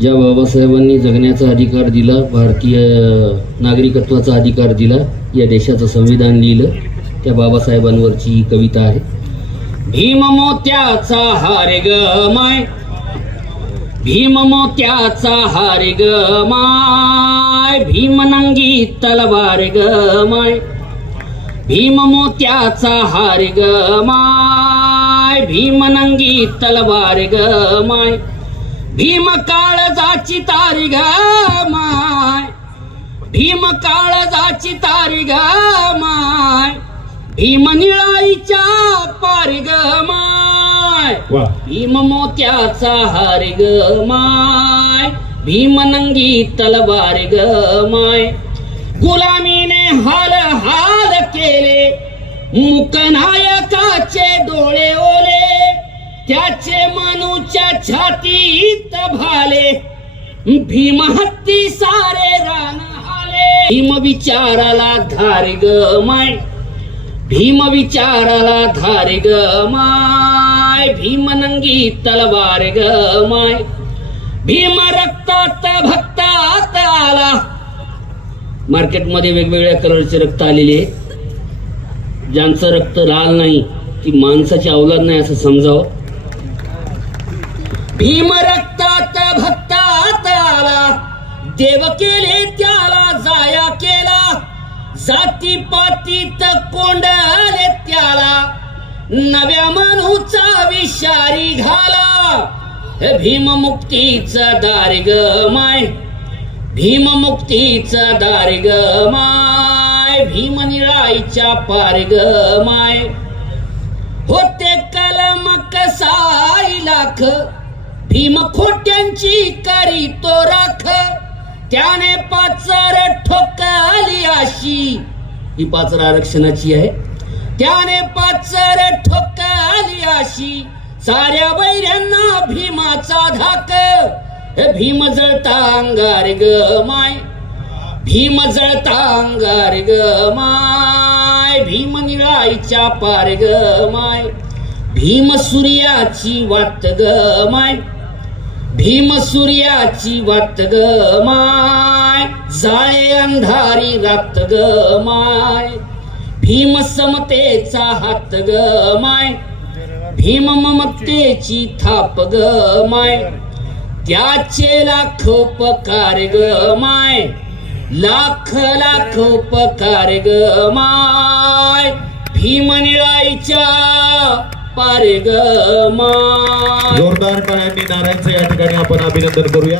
ज्या बाबासाहेबांनी जगण्याचा अधिकार दिला भारतीय नागरिकत्वाचा अधिकार दिला या देशाचं संविधान लिहिलं त्या बाबासाहेबांवरची ही कविता आहे. भीम मोत्याचा हारे ग माय. भीम मोत्याचा हारे ग माय. भीम नंगी तलवार ग माय. भीम मोत्याचा हारे ग माय. भीम नंगी तलवार ग माय. भीम काळजाची तारी ग माय. भीम काळजाची तारी ग माय. भीम निळाईच्या पार ग माय भीम मोत्याचा हार ग माय. भीम नंगी तलवार ग माय. गुलामीने हाल हाल केले. मुकनायकाचे डोळे ओले त्याचे मनूच्या छातीत भाले. भीम हत्ती सारे रान हाले. भीम विचाराला धार ग माय. भीम विचाराला धार ग माय. भीम नंगी तलवार ग माय. भीम रक्तात भक्तात आला. मार्केटमध्ये वेगवेगळ्या कलरचे रक्त आलेले ज्यांचं रक्त लाल नाही ती माणसाची अवलाद नाही असं समजावं. भीम रक्तात भक्तात आला देव केले त्याला जाया केला जाती पातीत कोंडले त्याला नव्या मनूचा विषारी घाला. भीम मुक्तीचा दार ग माय भीम मुक्तीचा दार ग माय भीम निळाईच्या पार ग माय. होते कलम कसाई लाख भीम खोट्यांची करी तो राख. त्याने पाचर ठोकली अशी. ही पाचर आरक्षणाची आहे. त्याने पाचर ठोकली अशी. साऱ्या वैऱ्यांना भीमाचा धाक. भीम जळता अंगार ग माय. भीम जळता अंगार ग माय. भीम निळाईच्या पार ग माय. भीम सूर्याची वात ग माय. भीम सूर्याची वात ग माय जाळे अंधारी रात ग माय. भीम समतेचा हात ग माय भीम ममतेची थाप ग माय. त्याचे लाख उपकार ग माय लाख लाख उपकार ग माय. भीम निळाईच्या पारे ग माय जोरदार टाळ्यांनी नारायणचं या ठिकाणी आपण अभिनंदन करूया.